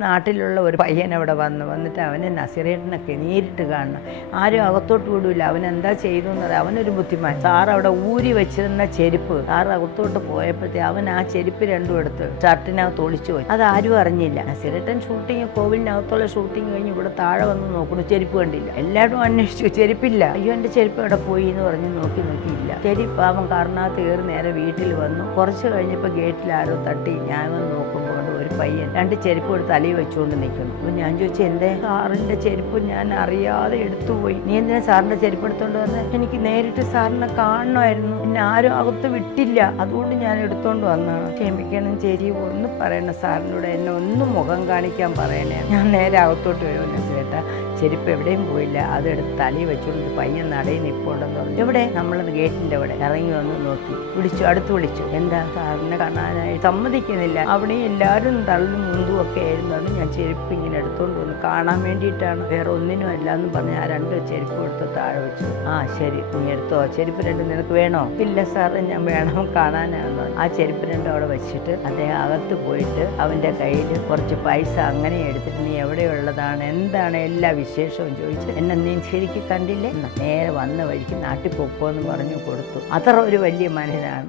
നാട്ടിലുള്ള ഒരു പയ്യൻ അവിടെ വന്നു. വന്നിട്ട് അവനെ നസീറേട്ടനൊക്കെ നേരിട്ട് കാണണം. ആരും അകത്തോട്ട് വിടൂല. അവൻ എന്താ ചെയ്തു എന്നത് അവനൊരു ബുദ്ധിമാൻ. സാർ അവിടെ ഊരി വെച്ചിരുന്ന ചെരുപ്പ്. സാർ അകത്തോട്ട് പോയപ്പോഴത്തെ അവൻ ആ ചെരുപ്പ് രണ്ടും എടുത്ത് ഷർട്ടിനകത്ത് ഒളിച്ചു പോയി. അത് ആരും അറിഞ്ഞില്ല. നസീറേട്ടൻ ഷൂട്ടിങ് കോവിലിനകത്തുള്ള ഷൂട്ടിങ് കഴിഞ്ഞ് ഇവിടെ താഴെ വന്ന് നോക്കുന്നു. ചെരുപ്പ് കണ്ടില്ല. എല്ലാവരും അന്വേഷിച്ചു. ചെരുപ്പില്ല. അയ്യോ എന്റെ ചെരുപ്പ് എവിടെ പോയി എന്ന് പറഞ്ഞ് നോക്കി നോക്കിയില്ല. ചെരുപ്പ് അവൻ കാറിനകത്ത് കയറി നേരെ വീട്ടിൽ വന്നു. കുറച്ച് കഴിഞ്ഞപ്പോൾ ഗേറ്റിൽ ആരോ തട്ടി. ഞാൻ വന്ന് കൊണ്ട് ഒരു പയ്യൻ. രണ്ട് ചെരുപ്പ് എടുത്ത് തലയിൽ വെച്ചുകൊണ്ട് നിൽക്കുന്നു. അപ്പോൾ ഞാൻ ചോദിച്ചു എന്റെ സാറിന്റെ ചെരുപ്പ് ഞാൻ അറിയാതെ എടുത്തുപോയി നീ എന്തിനാ സാറിന്റെ ചെരുപ്പ് എടുത്തുകൊണ്ട് വന്ന്? എനിക്ക് നേരിട്ട് സാറിനെ കാണണമായിരുന്നു. പിന്നെ ആരും അകത്ത് വിട്ടില്ല. അതുകൊണ്ട് ഞാൻ എടുത്തോണ്ട് വന്നാണ് ക്ഷമിക്കണം ചേരി ഒന്ന് പറയണം സാറിനോട് എന്നെ ഒന്ന് മുഖം കാണിക്കാൻ പറയണേ. ഞാൻ നേരെ അകത്തോട്ട് ചേട്ടാ ചെരുപ്പ് എവിടെയും പോയില്ല. അതെടുത്ത് തലയിൽ വെച്ചുകൊണ്ട് പയ്യൻ നടയിൽ നിൽപ്പുണ്ടെന്ന് പറഞ്ഞു. എവിടെ? നമ്മൾ ഗേറ്റിന്റെ അവിടെ. ഇറങ്ങി വന്ന് നോക്കി. വിളിച്ചു. അടുത്ത് വിളിച്ചു. എന്താ സാറിനെ കാണാനായി. സമ്മതിക്കുന്നില്ല. അവിടെ എല്ലാവരും തള്ളും മുന്തും ഒക്കെ ആയിരുന്നു. ഞാൻ ചെരുപ്പ് ഇങ്ങനെ എടുത്തുകൊണ്ട് വന്നു. കാണാൻ വേണ്ടിയിട്ടാണ്. വേറെ ഒന്നിനും അല്ല എന്ന് പറഞ്ഞ് ആ രണ്ട് ചെരുപ്പ് എടുത്ത് താഴെ വെച്ചു. ആ ശരി. നീ എടുത്തോ? ചെരുപ്പ് രണ്ട് നിനക്ക് വേണോ? ഇല്ല സാറ് ഞാൻ വേണം കാണാനാണെന്ന്. ആ ചെരുപ്പ് രണ്ടും അവിടെ വെച്ചിട്ട് അദ്ദേഹം അകത്ത് പോയിട്ട് അവന്റെ കയ്യിൽ കുറച്ച് പൈസ അങ്ങനെ എടുത്തിട്ട് നീ എവിടെയുള്ളതാണ്? എന്താണ് എല്ലാ വിശേഷവും ചോദിച്ചു എന്നെ നീ ശരിക്കും കണ്ടില്ലേ? നേരെ വന്ന വഴിക്ക് നാട്ടിൽ പൊക്കോ എന്ന് പറഞ്ഞു കൊടുത്തു. അത്ര ഒരു വലിയ മനുഷ്യനാണ്.